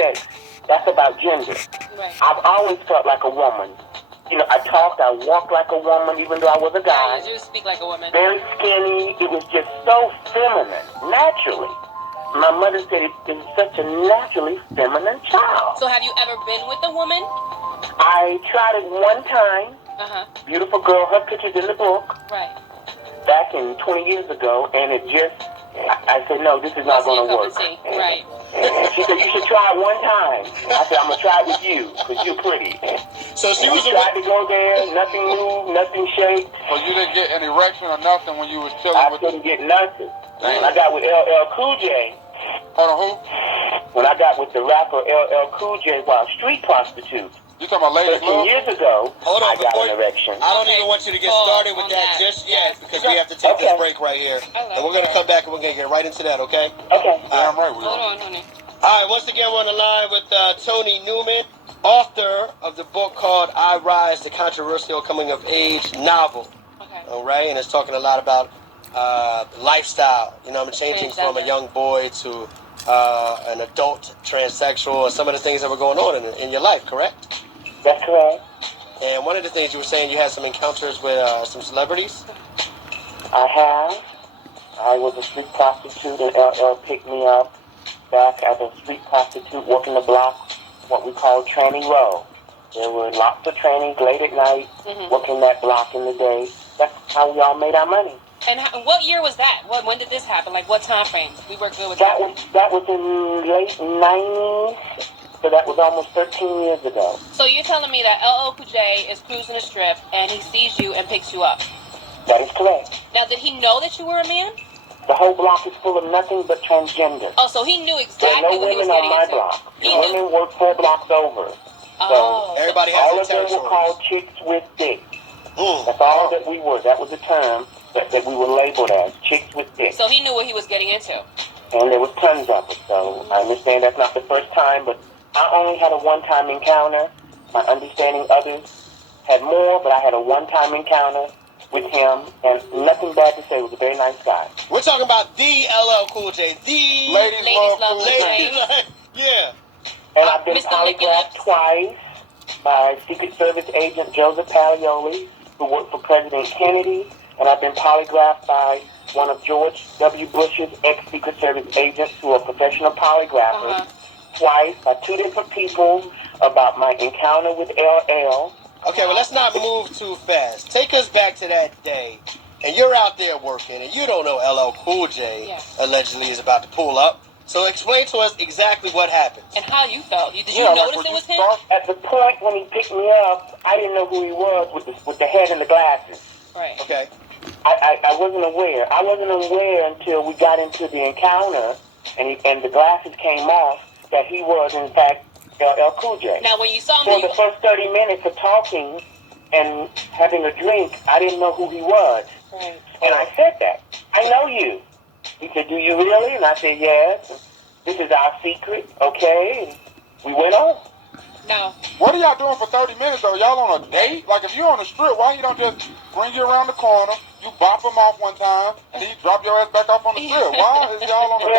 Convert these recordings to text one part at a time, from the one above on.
sex. That's about gender. Right. I've always felt like a woman. You know, I walked like a woman, even though I was a guy. Yeah, you do speak like a woman. Very skinny. It was just so feminine, naturally. My mother said it's such a naturally feminine child. So have you ever been with a woman? I tried it one time. Beautiful girl, her picture's in the book. Right. Back in 20 years ago, and it just, I said, no, this is not going to work. Right. She said, you should try it one time. I said, I'm going to try it with you, because you're pretty. So she was tried to go there, nothing moved, nothing shaked. Well, you didn't get an erection or nothing when you was chilling with... I couldn't get nothing. When I got with LL Cool J... Hold on, who? When I got with the rapper LL Cool J while street prostitute. You talking about Lady 13 years ago, hold on, I got an erection. I don't even want you to get started with that just yet, because we have to take this break right here. And we're going to come back and we're going to get right into that, okay? Okay. Damn right we Hold on, honey. All right, once again, we're on the line with Tony Newman, author of the book called I Rise, the controversial coming-of-age novel. Okay. All right, and it's talking a lot about lifestyle. You know, I'm changing from a young boy to an adult transsexual, and some of the things that were going on in your life, correct? That's correct. And one of the things you were saying, you had some encounters with some celebrities? I have. I was a street prostitute, and LL picked me up back as a street prostitute working the block, what we call tranny row. There were lots of trannies late at night, working that block in the day. That's how we all made our money. And what year was that? When did this happen? Like, what time frame? We were good with that. That was in late 90s. So that was almost 13 years ago. So you're telling me that LL Cool J is cruising the strip and he sees you and picks you up? That is correct. Now, did he know that you were a man? The whole block is full of nothing but transgender. Oh, so he knew exactly what he was getting into. There are no women on my block. Women work 4 blocks over. Oh. So everybody has all of them were called chicks with dicks. That's all that we were. That was the term that we were labeled as, chicks with dicks. So he knew what he was getting into. And there was tons of it. So I understand that's not the first time, but I only had a one-time encounter. My understanding others had more, but I had a one-time encounter with him, and nothing bad to say. He was a very nice guy. We're talking about the LL Cool J, the Ladies Love Ladies Love, yeah. And I've been polygraphed twice by Secret Service agent Joseph Palioli, who worked for President Kennedy, and I've been polygraphed by one of George W. Bush's ex-Secret Service agents who are professional polygraphers. Twice by 2 different people about my encounter with LL. Okay, well, let's not move too fast. Take us back to that day, and you're out there working, and you don't know LL Cool J allegedly is about to pull up. So explain to us exactly what happened. And how you felt. Did you notice it was him? At the point when he picked me up, I didn't know who he was with the head and the glasses. Right. Okay. I wasn't aware. I wasn't aware until we got into the encounter, and the glasses came off, that he was, in fact, LL Cool J. Now, when you saw him... For the first 30 minutes of talking and having a drink, I didn't know who he was. Right. And I said that. I know you. He said, do you really? And I said, yes. This is our secret, okay? And we went on. No. What are y'all doing for 30 minutes, though? Y'all on a date? Like, if you're on the strip, why you don't just bring you around the corner, you bop him off one time, and then you drop your ass back off on the strip? Why is y'all on a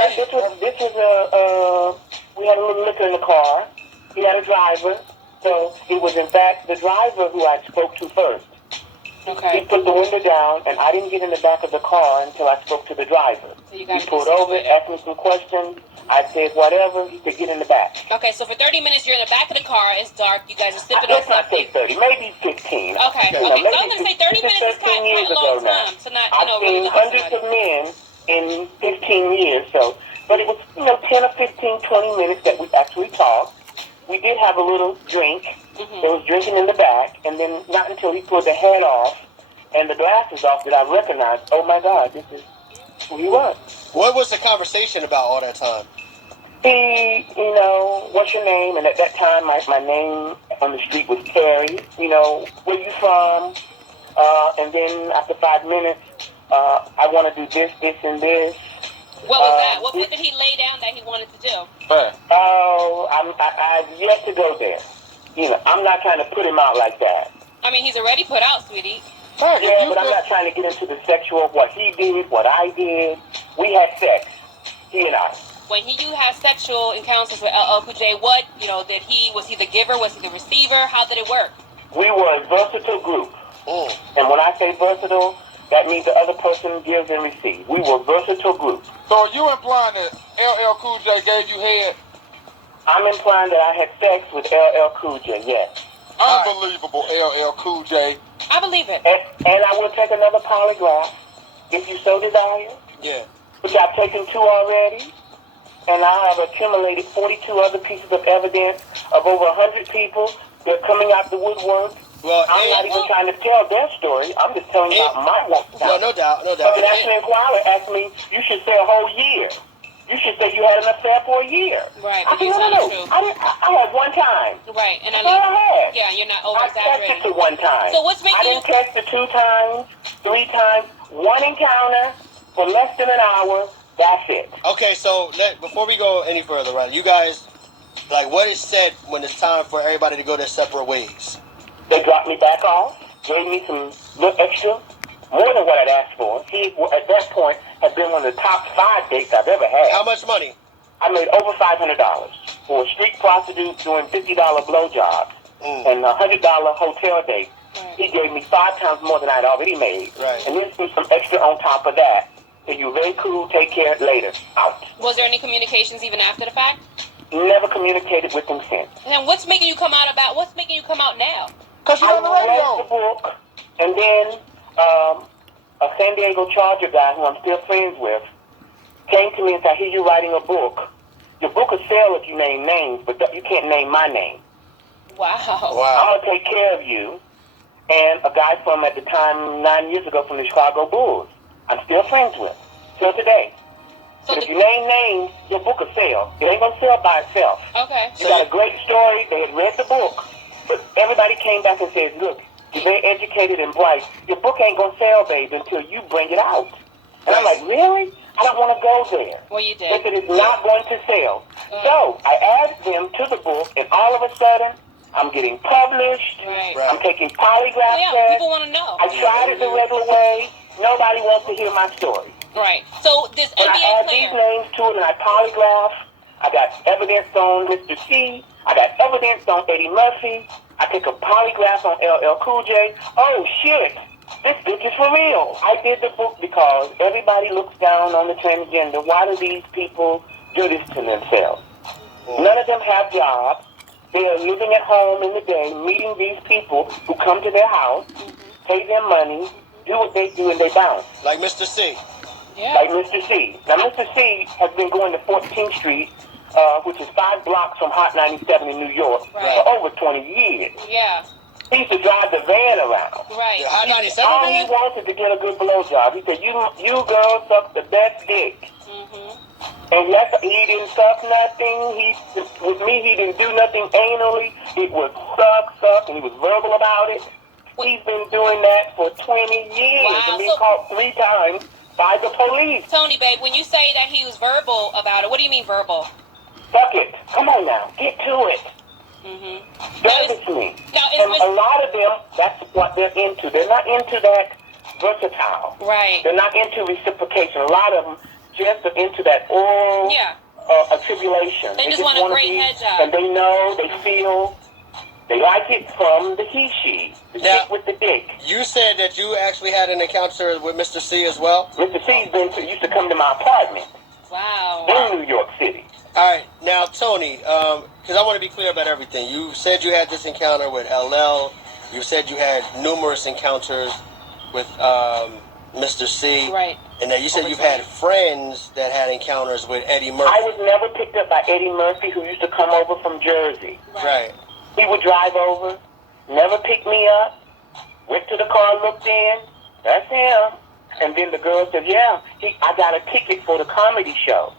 date? We had a little liquor in the car. He had a driver. So it was, in fact, the driver who I spoke to first. Okay. He put the window down, and I didn't get in the back of the car until I spoke to the driver. So he pulled over, asked me some questions. I said, whatever. He said, get in the back. Okay, so for 30 minutes, you're in the back of the car. It's dark. You guys are sipping on something. Let's not say 30. Maybe 15. Okay. So I'm going to say 30 minutes is kind of a long time. So not, I've seen hundreds of men in 15 years. So, but it was, 10 or 15, 20 minutes that we actually talked. We did have a little drink. There was drinking in the back, and then not until he pulled the head off and the glasses off did I recognize, oh my God, this is who he was. What was the conversation about all that time? He, what's your name? And at that time, my name on the street was Terry. Where you from? And then after 5 minutes, I want to do this, this, and this. What was that? What did he lay down that he wanted to do? Oh, I've yet to go there. I'm not trying to put him out like that. I mean, he's already put out, sweetie. Yeah, but I'm not trying to get into the sexual, what he did, what I did. We had sex, he and I. when you had sexual encounters with LL Cool J, what, was he the giver? Was he the receiver? How did it work? We were a versatile group. And when I say versatile, that means the other person gives and receives. We were a versatile group. So are you implying that LL Cool J gave you head? I'm implying that I had sex with LL Cool J, yes. Unbelievable, LL Cool J. I believe it. And I will take another polygraph if you so desire. Yeah. Which I've taken 2 already. And I have accumulated 42 other pieces of evidence of over 100 people. They're coming out the woodwork. Well, I'm not even trying to tell their story. I'm just telling you about my one. Well, no doubt. But the National Enquirer asked me, you should say a whole year. You should say you had an affair for a year. Right, I but you said, telling no. the truth. I had one time. Right, and That's all I had. yeah, you're not I over-exaggerating. texted to one time. So what's making I didn't text it 2 times, 3 times, 1 encounter for less than an hour. That's it. Okay, so before we go any further, right? You guys, like, what is said when it's time for everybody to go their separate ways? They dropped me back off, gave me some little extra, more than what I'd asked for. He, at that point, had been one of the top 5 dates I've ever had. How much money? I made over $500 for a street prostitute doing $50 blowjobs and a $100 hotel date. Right. He gave me 5 times more than I'd already made. Right. And then some extra on top of that. And you're very cool, take care later. Out. Was there any communications even after the fact? Never communicated with him since. And then what's making you come out now? Because you're on the I read radio. the book, and then a San Diego Charger guy who I'm still friends with came to me and said, I hear you writing a book. Your book will sell if you name names, but you can't name my name. Wow. Wow. I'm going to take care of you. And a guy from, at the time, 9 years ago, from the Chicago Bulls, I'm still friends with, till today. So But if you name names, your book will sell. It ain't going to sell by itself. okay. You got a great story. They had read the book, but everybody came back and said, look, you're very educated and bright. Your book ain't going to sell, babe, until you bring it out. And I'm like, really? I don't want to go there. Well, you They did. said it's not going to sell. So I added them to the book, and all of a sudden, I'm getting published. Right. Right. I'm taking polygraph Yeah, tests. people want to know. I tried it the regular way. Nobody wants to hear my story. Right. So this When I NBA add these player. names to it and I polygraph, I got evidence on Mr. C. I got evidence on Eddie Murphy. I took a polygraph on LL Cool J. Oh, shit. This book is for real. I did the book because everybody looks down on the transgender. Why do these people do this to themselves? None of them have jobs. They are living at home in the day, meeting these people who come to their house, pay them money, do what they do, and they bounce. Like Mr. C. Yeah. Like Mr. C. Now, Mr. C has been going to 14th Street, which is 5 blocks from Hot 97 in New York, Right. for over 20 years. Yeah. He used to drive the van around. Right. The Hot 97 All he man? wanted to get a good blowjob. He said, you girls suck the best dick. Mhm. And yes, he didn't suck nothing. With me, he didn't do nothing anally. It was suck, and he was verbal about it. He's been doing that for 20 years Wow, and been so- caught 3 times by the police. Tony, babe, when you say that he was verbal about it, what do you mean verbal? Suck it. Come on now. Get to it. Mhm. Service me. Now, And is a lot of them, that's what they're into. They're not into that versatile. right. They're not into reciprocation. A lot of them just are into that oral Yeah. tribulation. They just want a wanna great be- head job. And they know, they feel, they like it from the he-she, the Now- chick with the dick. You said that you actually had an encounter with Mr. C as well? Mr. C's used to come to my apartment Wow. in New York City. All right, now Tony, because I want to be clear about everything. You said you had this encounter with LL. You said you had numerous encounters with Mr. C. Right. And then you said Over you've time. had friends that had encounters with Eddie Murphy. I was never picked up by Eddie Murphy, who used to come over from Jersey. Right. He would drive over, never pick me up, went to the car, looked in, that's him. And then the girl said, yeah, I got a ticket for the comedy show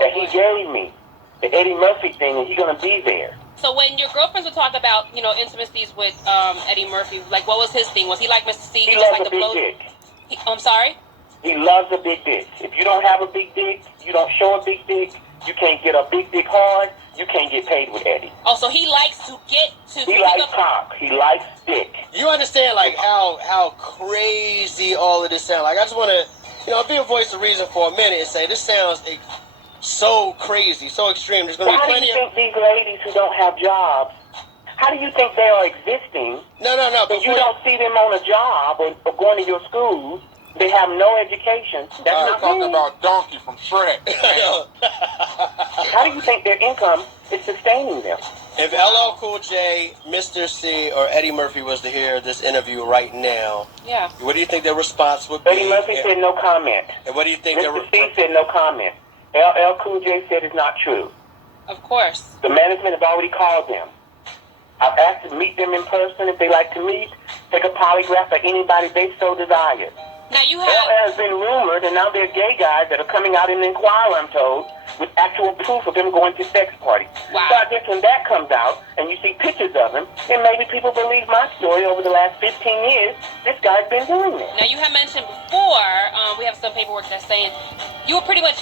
that he boy. gave me, the Eddie Murphy thing, and he's going to be there. So when your girlfriends would talk about, intimacies with Eddie Murphy, like what was his thing? Was he like Mr. C? He just loves like a the big blow? dick. I'm sorry? He loves a big dick. If you don't have a big dick, you don't show a big dick, you can't get a big dick hard, you can't get paid with Eddie. Oh, so he likes to get to He pick likes up. cock. He likes dick. You understand, like, how crazy all of this sounds? Like, I just want to, be a voice of reason for a minute and say this sounds so crazy, so extreme. There's going So to be how do plenty you of... think these ladies who don't have jobs, how do you think they are existing? No. But you don't see them on a job or going to your schools. They have no education. That's You're not talking me. about Donkey from Shrek. How do you think their income is sustaining them? If LL Cool J, Mr. C, or Eddie Murphy was to hear this interview right now, Yeah. what do you think their response would be? Eddie Murphy said no comment. And what do you think Mr. C said no comment. LL Cool J said it's not true. Of course. The management have already called them. I've asked to meet them in person if they like to meet, take a polygraph for anybody they so desire. Now you have. LL has been rumored, and now there are gay guys that are coming out in the Inquirer, I'm told, with actual proof of him going to sex parties. Wow. So I guess when that comes out, and you see pictures of him, then maybe people believe my story over the last 15 years, this guy's been doing this. Now you have mentioned before. We have some paperwork that's saying you were pretty much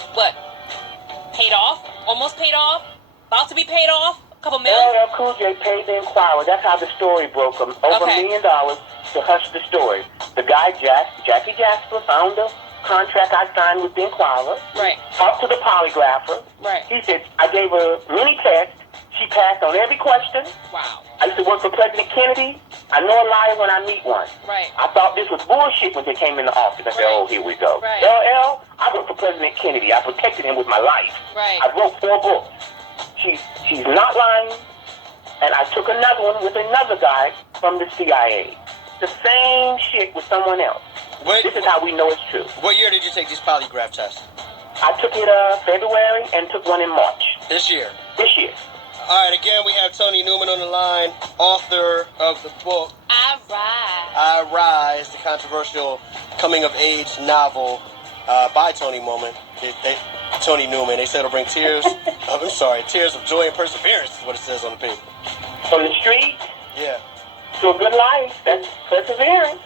paid off, almost paid off, about to be paid off, a couple million. LL Cool J paid the Inquirer. That's how the story broke him. Over $1 million to hush the story. The guy, Jackie Jasper, found the contract I signed with the Inquirer. Right. Talked to the polygrapher. Right. He said, I gave her a mini test. She passed on every question. Wow. I used to work for President Kennedy. I know a liar when I meet one. Right. I thought this was bullshit when they came in the office. I said, Right. oh, here we go. Right. LL, I worked for President Kennedy. I protected him with my life. Right. I wrote 4 books. She's not lying. And I took another one with another guy from the CIA. The same shit with someone else. This is how we know it's true. What year did you take these polygraph tests? I took it February and took one in March. This year. This year. All right, again, we have Tony Newman on the line, author of the book I Rise. I Rise, the controversial coming-of-age novel by Tony Newman. Tony Newman. They said it'll bring tears. Tears of joy and perseverance is what it says on the paper. From the street Yeah. to a good life. That's perseverance.